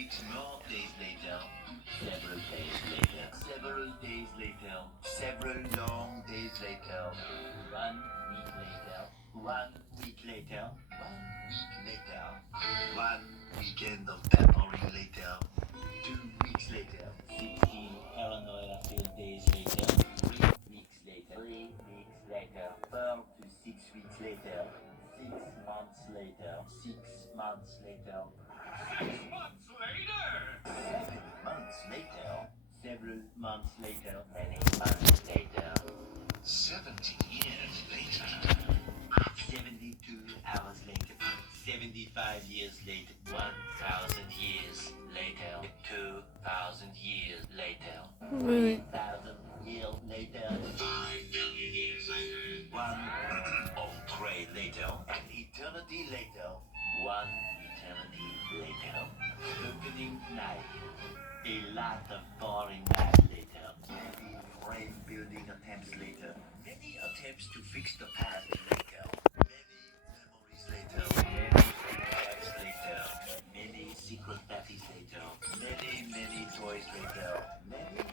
6 more days later. Several days later. Several days later. Several long days later. 1 week later. 1 week later. 1 week later. 1 weekend of pampering later. 2 weeks later. 16 paranoia filled days later. 3 weeks later. 3 weeks later. 4 to 6 weeks later. 6 months later. 6 months later. 6 months later! 7 months later. Several months later. Many months later. 70 years later. 72 hours later. 75 years later. 1,000 years later. 2,000 years later. 3,000 years later. 5,000 years later. 1 entree later. An eternity later. 1 eternity later. Opening night. A lot of foreign night later. Many brain building attempts later. Many attempts to fix the past later. Many memories later. Many attacks later. Many secret parties later. Many toys later. Many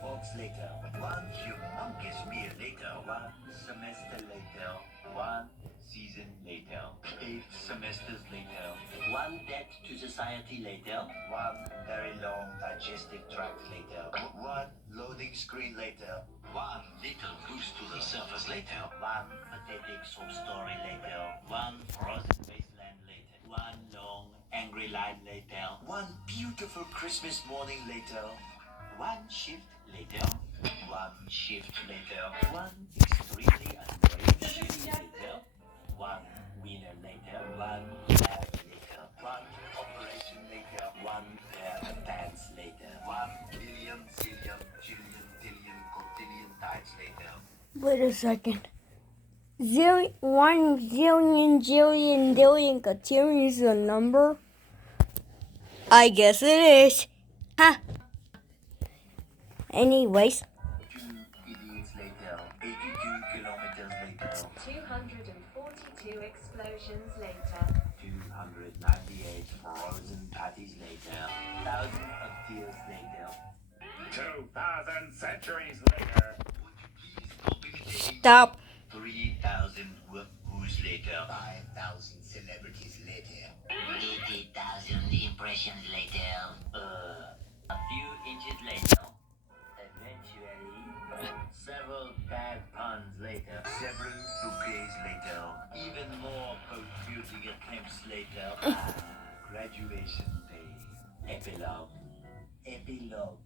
folks later. 1 humongous meal later. 1 semester later. 1 season later. 8 semesters later. 1 debt to society later. 1 very long digestive tract later. 1 loading screen later. 1 little boost to the surface later. 1 pathetic sob story later. 1 frozen wasteland later. 1 long angry line later. 1 beautiful Christmas morning later. 1 shift later. 1 shift later. 1 extremely annoying shift later. 1 winner later. 1 lab later. 1 operation later. 1 pair of pants later. 1 billion, zillion, trillion, billion, quadrillion times later. Wait a second. 1 zillion, jillion, dillion, cotillion is a number? I guess it is. Huh. Anyways. 2 idiots later. 82 kilometers later. 242 explosions later. 298 frozen patties later. Thousands of tears later. 2,000 centuries later. Would you please copy the name? Stop. 3,000 whoos later. 5,000 celebrities later. 80,000 impressions later. A few inches later. Eventually. Several bad puns later. Several bouquets later. Even more post-building attempts later. Graduation day. Epilogue. Epilogue.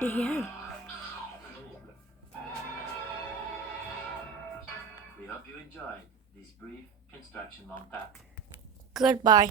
Yeah. We hope you enjoyed this brief construction montage. Goodbye.